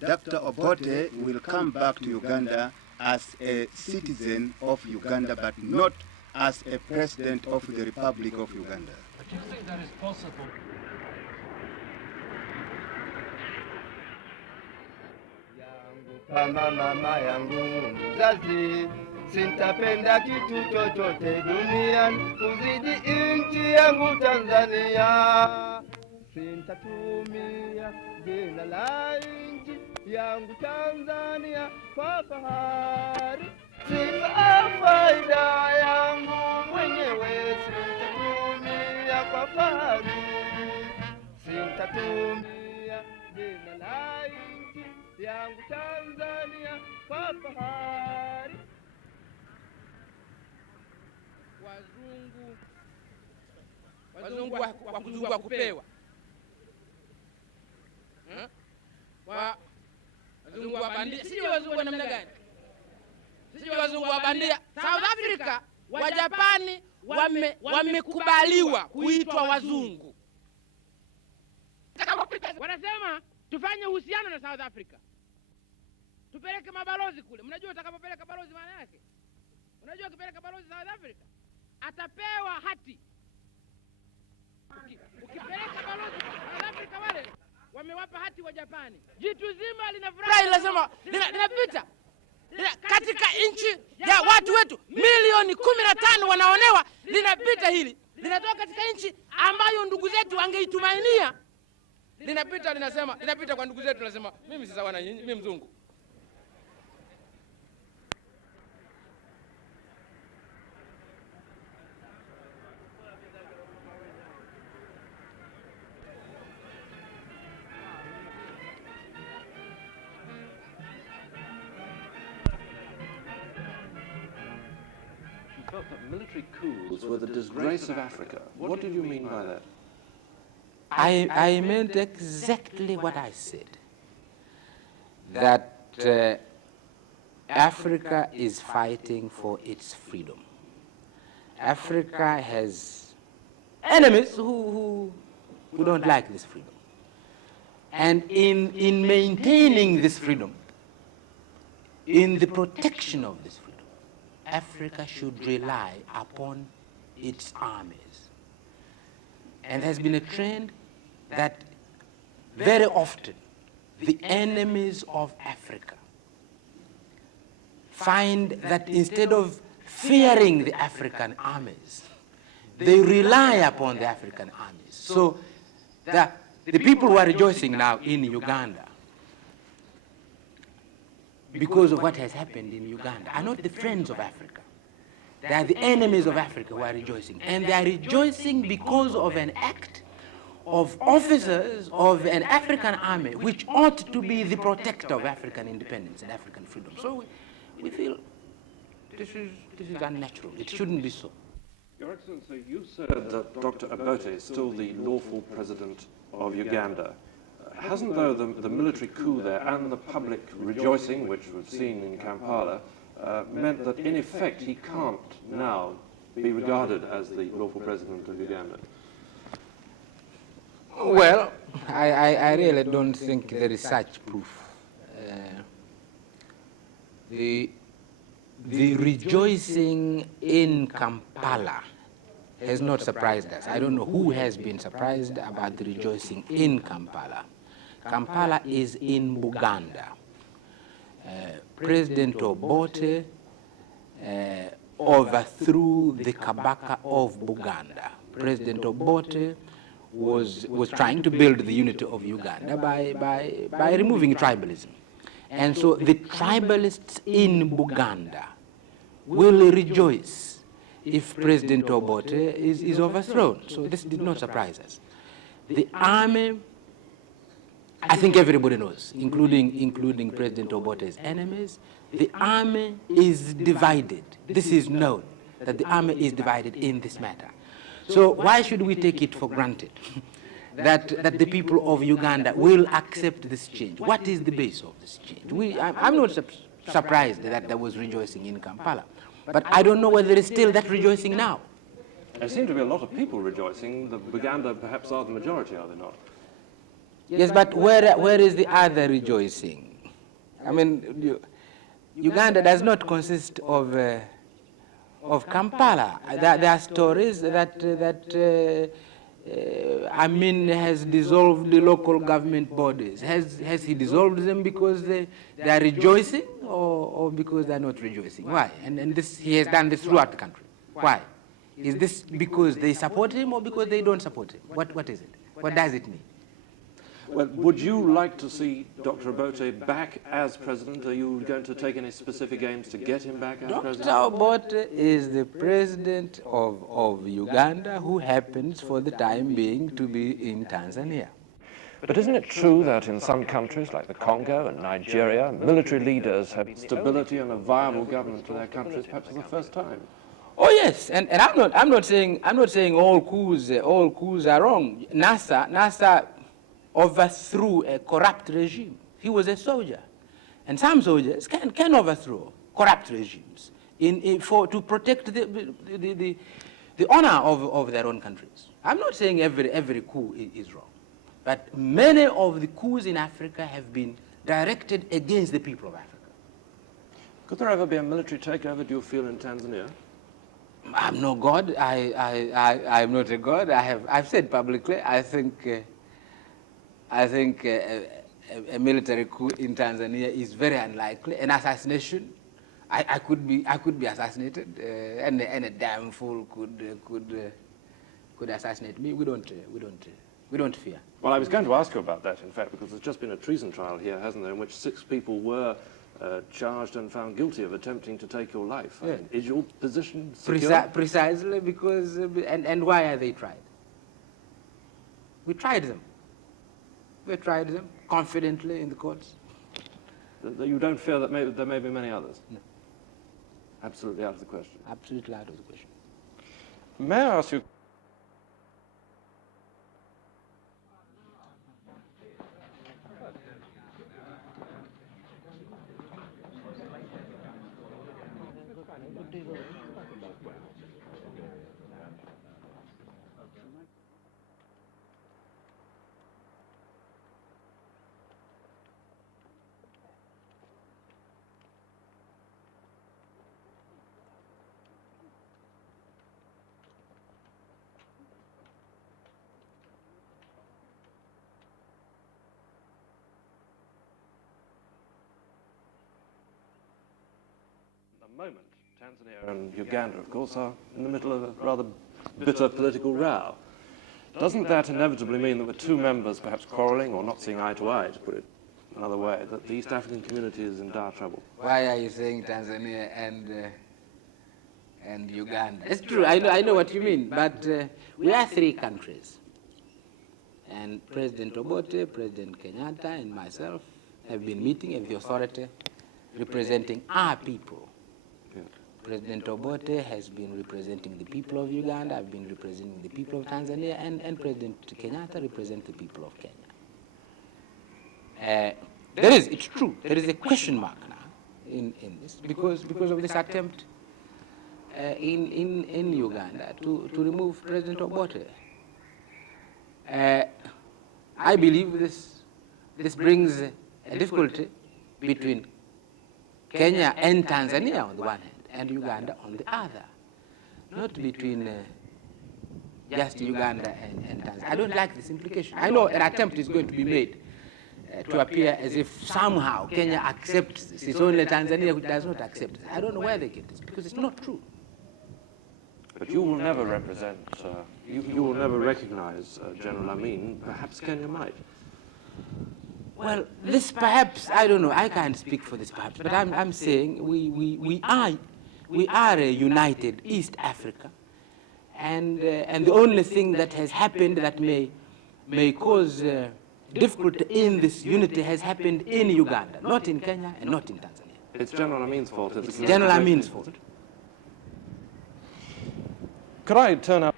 Dr. Obote will come back to Uganda as a citizen of Uganda, but not as a president of the Republic of Uganda. But do you think that is possible? Kama mama yangu mzazi, sintapenda kitu chochote duniani kuzidi nchi yangu Tanzania. Sintatumia jina la nchi yangu Tanzania kwa fahari, sina faida yangu mwenyewe. Sintatumia kwa fahari, sintatumia jina la nchi yangu Tanzania kwa fahari. Wazungu wa kuzungu wa kupewa. Wazungu wa bandia. Sijui wazungu wa namna gani? Sijui wazungu wa bandia. South Africa, wa Japani wamekubaliwa kuitwa wazungu. Wanasema tufanye uhusiano na South Africa. Tupeleke mabalozi kule. Mnajua utakapopeleka balozi maana yake? Unajua ukipeleka balozi South Africa atapewa hati. Ukipeleka balozi South Africa wale wamewapa hati wa Japani. Jitu zima linafurahi, linasema linapita. Katika nchi ya watu wetu milioni 15 wanaonewa, linapita hili. Linatoka katika nchi ambayo ndugu zetu wangeitumainia. Linapita, linasema, linapita kwa ndugu zetu, linasema mimi si sawa na nyinyi, mimi mzungu. You felt that military coups were the disgrace of Africa. What did you mean by that? I meant exactly what I said. That Africa is fighting for its freedom. Africa has enemies who don't like this freedom. And in maintaining this freedom, in the protection of this freedom, Africa should rely upon its armies. And there's been a trend that very often the enemies of Africa find that instead of fearing the African armies, they rely upon the African armies. So the people who are rejoicing now in Uganda because of what has happened in Uganda are not the friends of Africa. They are the enemies of Africa who are rejoicing. And they are rejoicing because of an act of officers of an African army which ought to be the protector of African independence and African freedom. So we feel this is unnatural. It shouldn't be so. Your Excellency, you said that Dr. Obote is still the lawful president of Uganda. Hasn't, though, the military coup there and the public rejoicing, which we've seen in Kampala, meant that, in effect, he can't now be regarded as the lawful president of Uganda? Well, I really don't think there is such proof. The rejoicing in Kampala has not surprised us. I don't know who has been surprised about the rejoicing in Kampala. Kampala is in Uganda. President Obote overthrew the Kabaka of Uganda. President Obote was trying to build the unity of Uganda by removing tribalism. And so the tribalists in Uganda will rejoice if President Obote is overthrown. So this did not surprise us. The army, I think everybody knows, including President Obote's enemies, the army is divided. This is known, that the army is divided in this matter. So why should we take it for granted that the people of Uganda will accept this change? What is the base of this change? I'm not surprised that there was rejoicing in Kampala. But I don't know whether there is still that rejoicing now. There seem to be a lot of people rejoicing. The Uganda perhaps are the majority, are they not? Yes, but where is the other rejoicing? I mean, Uganda does not consist of Kampala. There are stories that Amin has dissolved the local government bodies. Has he dissolved them because they are rejoicing, or because they are not rejoicing? Why? And this, he has done this throughout the country. Why? Is this because they support him or because they don't support him? What is it? What does it mean? Well, would you like to see Dr. Obote back as president? Are you going to take any specific aims to get him back as president? Dr. Obote is the president of Uganda, who happens for the time being to be in Tanzania. But isn't it true that in some countries like the Congo and Nigeria, military leaders have stability and a viable government for their countries perhaps for the first time? Oh yes, and I'm not saying all coups are wrong. Nasser overthrew a corrupt regime. He was a soldier, and some soldiers can overthrow corrupt regimes to protect the honor of their own countries. I'm not saying every coup is wrong, but many of the coups in Africa have been directed against the people of Africa. Could there ever be a military takeover, do you feel, in Tanzania? I'm no god. I'm not a god. I've said publicly. I think a military coup in Tanzania is very unlikely. An assassination, I could be assassinated, and a damn fool could assassinate me. We don't fear. Well, I was going to ask you about that, in fact, because there's just been a treason trial here, hasn't there, in which 6 people were charged and found guilty of attempting to take your life. Yeah. I mean, is your position secure? Precisely because, and why are they tried? We tried them. We tried them confidently in the courts. You don't fear that there may be many others? No. Absolutely out of the question. Absolutely out of the question. May I ask you... moment, Tanzania and Uganda, of course, are in the middle of a rather bitter political row. Doesn't that inevitably mean that with 2 members perhaps quarrelling or not seeing eye to eye, to put it another way, that the East African community is in dire trouble? Why are you saying Tanzania and Uganda? It's true, I know what you mean, but we are 3 countries. And President Obote, President Kenyatta, and myself have been meeting at the authority representing our people. Yeah. President Obote has been representing the people of Uganda, I've been representing the people of Tanzania, and President Kenyatta represents the people of Kenya. It's true, there is a question mark now in this because of this attempt in Uganda to remove President Obote. I believe this brings a difficulty between Kenya and Tanzania on the one hand, and Uganda on the other, not between just Uganda and Tanzania. I don't like this implication. I know an attempt is going to be made to appear as if somehow Kenya accepts this. It's only Tanzania which does not accept this. I don't know where they get this, because it's not true. But you will never represent, you will never recognize General Amin. Perhaps Kenya might. Well, this perhaps, I don't know, I can't speak for this perhaps, but I'm saying we are a united East Africa, and the only thing that has happened that may cause difficulty in this unity has happened in Uganda, not in Kenya and not in Tanzania. It's General Amin's fault. It's General Amin's fault. Could I turn up?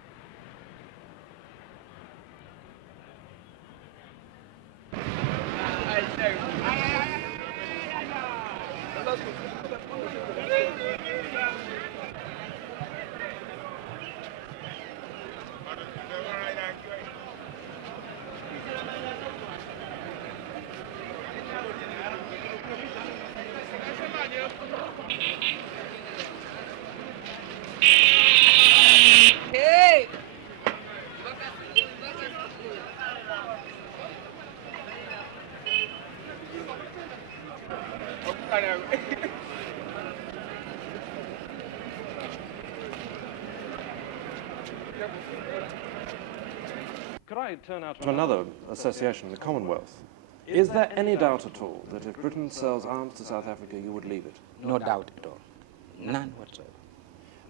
Could I turn now to another association, the Commonwealth? Is there any doubt at all that if Britain sells arms to South Africa, you would leave it? No doubt at all. None whatsoever.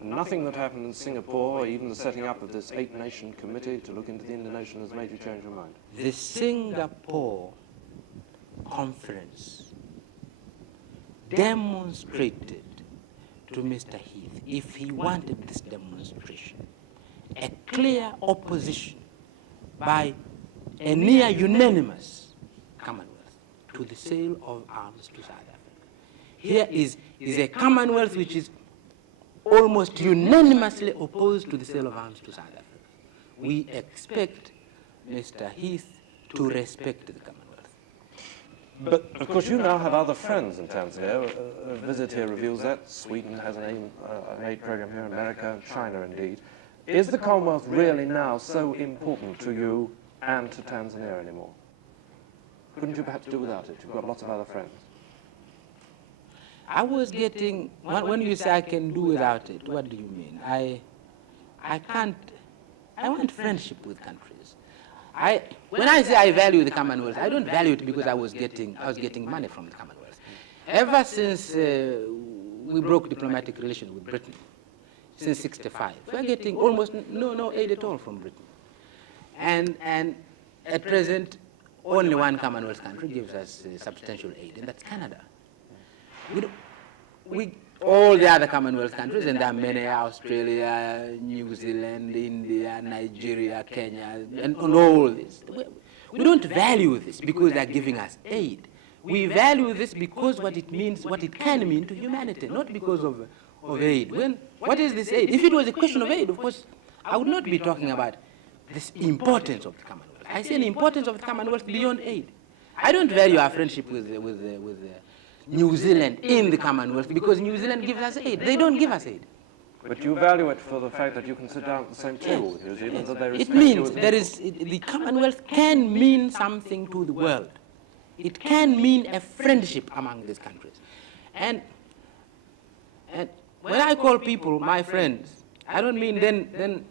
Nothing that happened in Singapore, even the setting up of this 8-nation committee to look into the Indonesian, has made you change your mind? The Singapore conference demonstrated to Mr. Heath, if he wanted this demonstration, a clear opposition by a near unanimous Commonwealth to the sale of arms to South Africa. Here is a Commonwealth which is almost unanimously opposed to the sale of arms to South Africa. We expect Mr. Heath to respect the Commonwealth. But, of course, you now have other friends in Tanzania. A visit here reveals that. Sweden has an aid program here, America, China, indeed. Is the Commonwealth really now so important to you and to Tanzania anymore? Couldn't you perhaps do without it? You've got lots of other friends. I was getting, when you say I can do without it, what do you mean? I can't, I want friendship with countries. When I say I value the Commonwealth, I don't value it because I was getting money from the Commonwealth. Ever since we broke diplomatic relations with Britain, since '65, we're getting almost no aid at all from Britain. And at present, only one Commonwealth country gives us substantial aid, and that's Canada. All the other Commonwealth countries, and there are many, Australia, New Zealand, India, Nigeria, Kenya, and all this. We don't value this because they're giving us aid. We value this because what it means, what it can mean to humanity, not because of aid. What is this aid? If it was a question of aid, of course, I would not be talking about this importance of the Commonwealth. I say the importance of the Commonwealth beyond aid. I don't value our friendship with New Zealand in the Commonwealth because New Zealand gives us aid. They don't give us aid. But you value it for the fact that you can sit down at the same table with New Zealand, that they respect It means you as the Commonwealth can mean something to the world. It can mean a friendship among these countries. And when I call people my friends, I don't mean then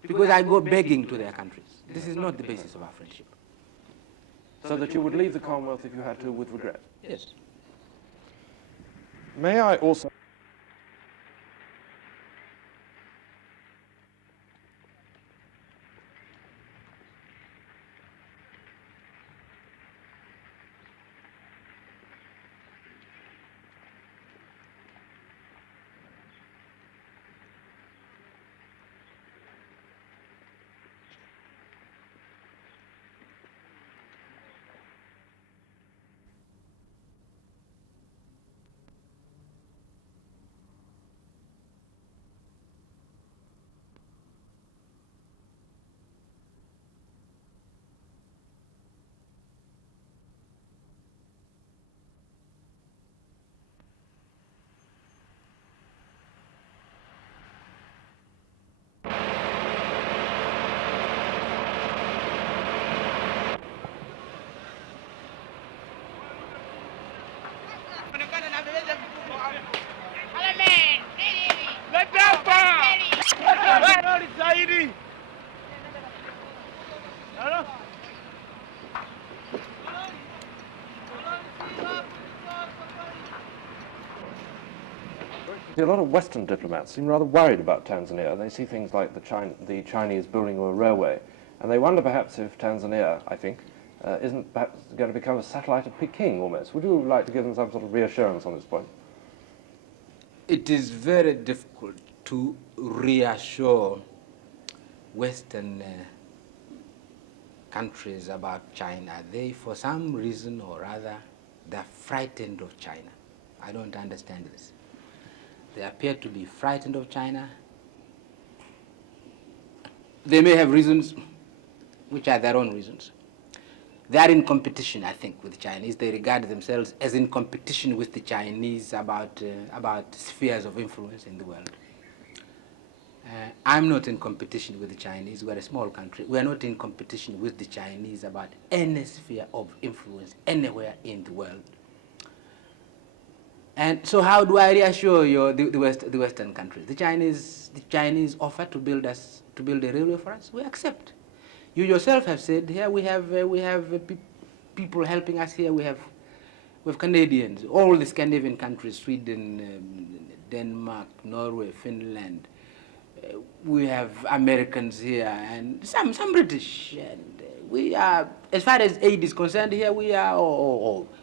because I go begging to their countries. This is not the basis of our friendship. So that you would leave the Commonwealth if you had to with regret? Yes. May I also... A lot of Western diplomats seem rather worried about Tanzania. They see things like the Chinese building a railway, and they wonder perhaps if Tanzania, I think, isn't perhaps going to become a satellite of Peking almost. Would you like to give them some sort of reassurance on this point? It is very difficult to reassure Western countries about China. They, for some reason or other, they're frightened of China. I don't understand this. They appear to be frightened of China. They may have reasons, which are their own reasons. They are in competition, I think, with the Chinese. They regard themselves as in competition with the Chinese about spheres of influence in the world. I'm not in competition with the Chinese. We're a small country. We're not in competition with the Chinese about any sphere of influence anywhere in the world. And so how do I reassure the Western countries? The Chinese offer to build a railway for us. We accept. You yourself have said here we have people helping us here. We have Canadians, all the Scandinavian countries, Sweden, Denmark, Norway, Finland. We have Americans here and some British. And we are, as far as aid is concerned, here we are.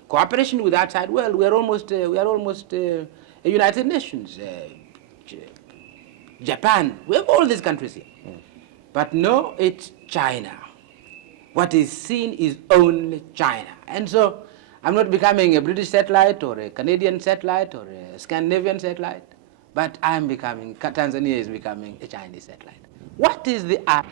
Cooperation with the outside world. We are almost a United Nations. Japan. We have all these countries here. But no, it's China. What is seen is only China. And so I'm not becoming a British satellite or a Canadian satellite or a Scandinavian satellite, but Tanzania is becoming a Chinese satellite. What is the art?